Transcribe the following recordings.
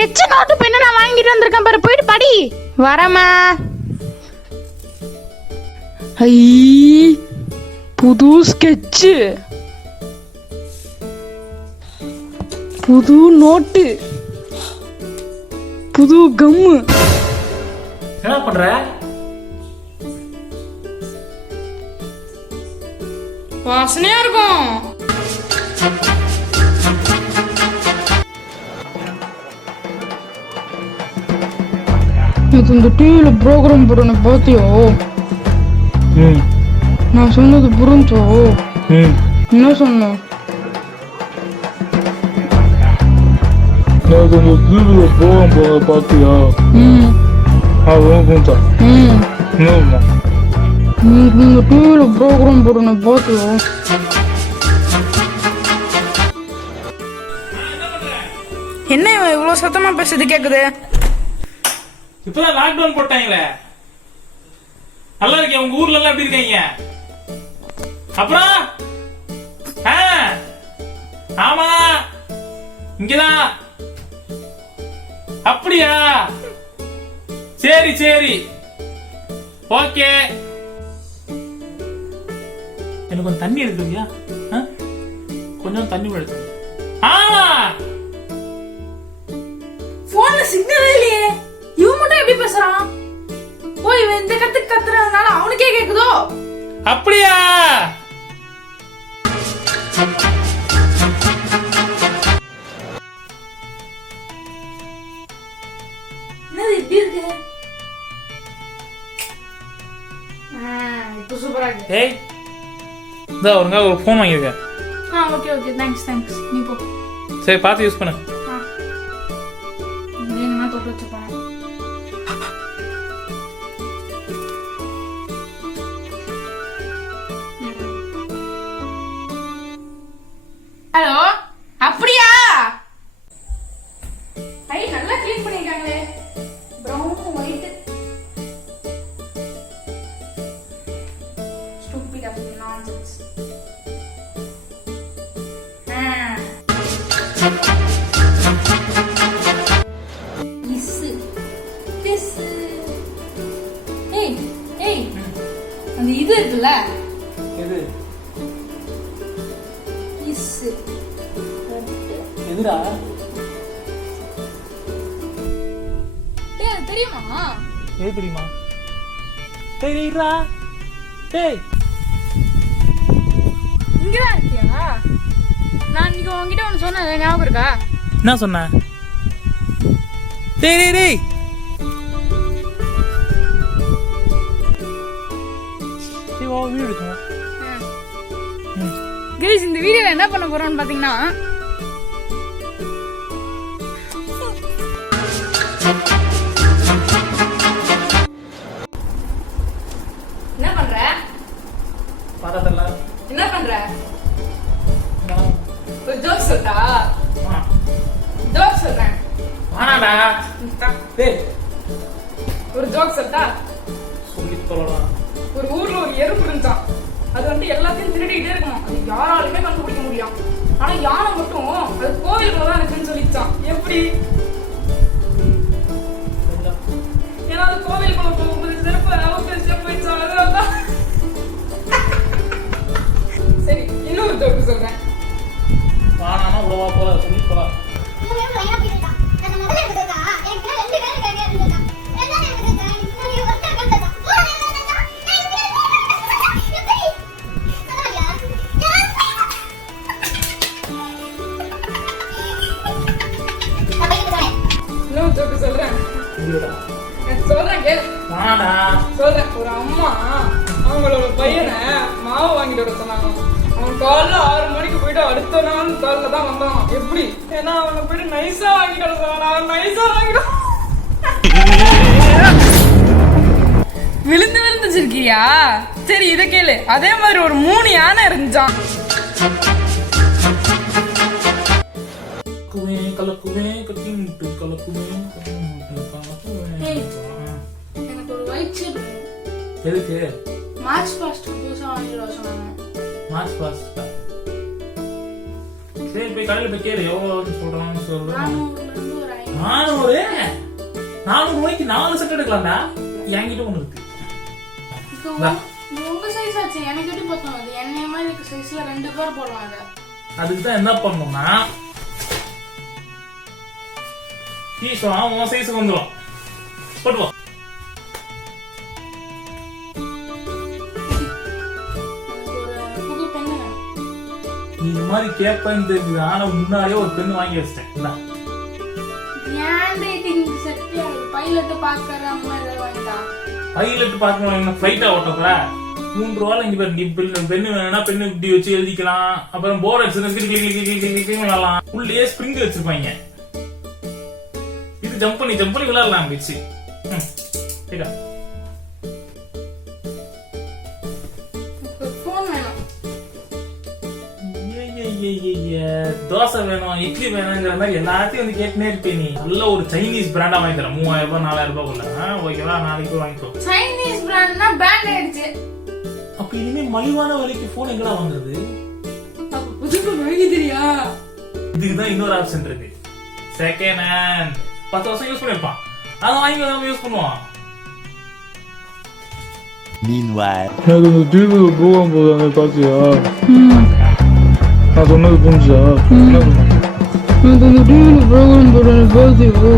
Sketch note பெண்ணு நான் வாங்கிட்டு வந்திருக்கேன் பாரு, போயிட்டு படி. வரமா. ஐ, புது ஸ்கெட்ச், புது நோட்டு, புது கம்மு. என்ன பண்ற? வாசனையா இருக்கும். இந்த டிவியில ப்ரோக்ராம் போடுறேன் பாத்தியோ? நான் சொன்னது புரிஞ்சோ? என்ன சொன்ன? டிவியில ப்ரோக்ராம் போடுறத பாத்தியா? அதான் புரிஞ்சா. இந்த டிவியில ப்ரோக்ராம் போடுறேன் பாத்தியோ? என்ன இவ்வளவு சத்தமா பேசுறது கேக்குது? இப்பதான் லாக்டவுன் போட்டாங்களே, நல்லா இருக்கேன். உங்க ஊர்ல எல்லாம் எப்படி இருக்கீங்க? அப்புறம் ஆமா இங்கதான். அப்படியா? சரி சரி, ஓகே. எனக்கு கொஞ்சம் தண்ணி எடுத்துருக்கியா? கொஞ்சம் தண்ணி எடுத்து. ஆமா, போன்ல சிக்னல் இல்லையே, இவன் மட்டும் எப்படி பேசுறான்? ஓ, இவன் இந்த கத்துறதுனால அவனுக்கே கேக்குதோ? அப்படியா? என்னது இப்படி இருக்கு? இப்போ சூப்பரா இருக்கு. ஏய், இதோ ஒரு ஃபோன் வாங்கியிருக்கேன். Okay okay, thanks. நீ போ. சரி, பார்த்து யூஸ் பண்ணு. ஹலோ, அப்படியா? ஐ, நல்லா க்ளீன் பண்ணிருக்காங்களே. Brown white. Stupid of nonsense. ஏய், அந்த இது இருக்குல்ல, எது இஸ் எதுடா? டேய், அது தெரியுமா? எது தெரியுமா? தெரியுடா. டேய், இங்கதான் இருக்கியா? நான் இன்னைக்கு உன்கிட்ட ஒன்று சொன்னேன், ஞாபகம் இருக்கா? என்ன சொன்ன? டேய் டேய் டேய், வீடு இருக்குமா? கிரீஷ், இந்த வீடியோல என்ன பண்ண போறோம்னு பாத்தீங்கன்னா, என்ன பண்ற? பாத்ததல்ல. என்ன பண்ற? ஒரு ஜோக் சொல்றா? ஜோக் சொல்றேன். வாடா. டேய், ஒரு ஜோக் சொல்றா? சொல்லி சொல்லலாம். ஒரு ஊர்ல ஒரு எறும்பு இருந்துச்சான். அது வந்து எல்லாத்தையும் திருடிக்கிட்டே இருக்கணும். அது யாராலுமே கண்டுபிடிக்க முடியும். ஆனா யானை மட்டும் அது கோவிலுக்குள்ள தான் இருக்குன்னு சொல்லிச்சான். எப்படி? ஏன்னா அது கோவிலுக்குள்ள போகும்போது சிறப்பு அவசியம் போயிடுச்சான். அதனாலதான். சரி, இன்னொரு ஜோக்கு சொல்றேன். வானானா உழவா போல சொல்லி போலாம். சொல்றேன். ஒரு அம்மா அவங்களோட பையனை மாவு வாங்கிட்டு வர சொன்னாங்க. அவன் காலைல 6 மணிக்கு போயிட்டு அடுத்த நாள் காலைல தான் வந்தான். எப்படி? ஏன்னா அவனை போயிட்டு நைஸா வாங்கிட்டு வர சொன்னாங்க. நைஸா வாங்கிட்டு விழுந்து சிரிக்கிறியா? சரி, இதை கேளு. அதே மாதிரி ஒரு 3 யானை இருந்துச்சான். எனக்கு ஒரு ஒயிட் ஷர்ட். எதுக்கு? மார்ச் பாஸ்ட் புதுசா வாங்கிட்டு வர சொன்னாங்க. மார்ச் பாஸ்ட் சரி போய் கடையில் போய் கேளு எவ்வளோ சொல்றான்னு சொல்லு. 400 400 4 செட் எடுக்கலாம்டா. என்கிட்ட ஒண்ணு இருக்கு. இப்போ உங்க சைஸ் ஆச்சு, எனக்கு எப்படி பத்தும்? அது என்னைய மாதிரி இருக்க சைஸ்ல 2 பேர் போடலாம். அதை அதுக்கு தான் என்ன பண்ணணும்னா உன் சைஸுக்கு வந்துடும். போட்டு வா. ஒரு புது பெண்ணு நீ இந்த மாதிரி கேட்பேன்னு தெரிஞ்சது. ஆனா முன்னாடியே ஒரு பெண் வாங்கி வச்சிட்டேன். இந்தா. ஹேண்ட் ரைட்டிங் செட் பைலட் பாக்குற மாதிரி ஏதாவது வாங்கிட்டா. பைலட் பார்க்கணும் என்ன ஃபிளைட்டா ஓட்டப்பல 3 ரூபாய் இங்க பாரு. நீ பெண்ணு வேணும்னா பெண்ணு இப்படி வச்சு எழுதிக்கலாம். அப்புறம் போர் அடிச்சு விளாடலாம். உள்ளே ஸ்ப்ரிங் வச்சிருப்பாங்க. இது ஜம்ப் பண்ணி விளையாடலாம் வச்சு. போன் வேணும். தோசை வேணும், இட்லி வேணுங்கிற மாதிரி எல்லாத்தையும் வந்து கேட்டுனே இருப்பேன். நீ நல்ல ஒரு சைனீஸ் பிராண்டா வாங்கி தரேன். 3000 ரூபாய் 4000 ரூபாய் உள்ள. ஓகேவா? நாளைக்கு போய் வாங்கிக்கோ. சைனீஸ் பிராண்ட்னா பேண்ட் ஆயிடுச்சு. அப்ப இனிமே மலிவான விலைக்கு போன் எங்கடா வாங்குறது? அப்ப புது போன் வாங்கி தெரியா? இதுக்குதான் இன்னொரு ஆப்ஷன் இருக்கு. செகண்ட் ஹேண்ட் 10 வருஷம் யூஸ் பண்ணிருப்பான். அதை வாங்கி நம்ம யூஸ் பண்ணுவோம். Meanwhile, எனக்கு இந்த டிவியில ப்ரோக்ராம் போதாங்க பாத்தியா? நான் சொன்னது புரிஞ்சா? என்ன சொன்ன? எனக்கு அந்த டிவியில் ப்ரோக்ராம் போடுறது பாத்தியோ?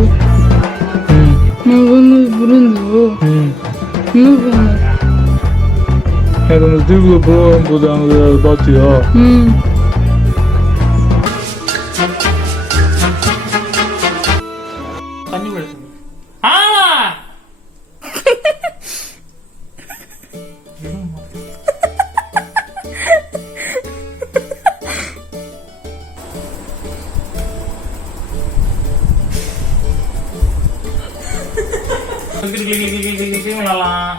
நான் சொன்னது புரிஞ்சோ? என்ன பண்ண? எனக்கு இந்த டிவியில ப்ரோக்ராம் போதாங்க அது பாத்தியா? தண்ணி விழுது. ஆமா விளையாடலாம்.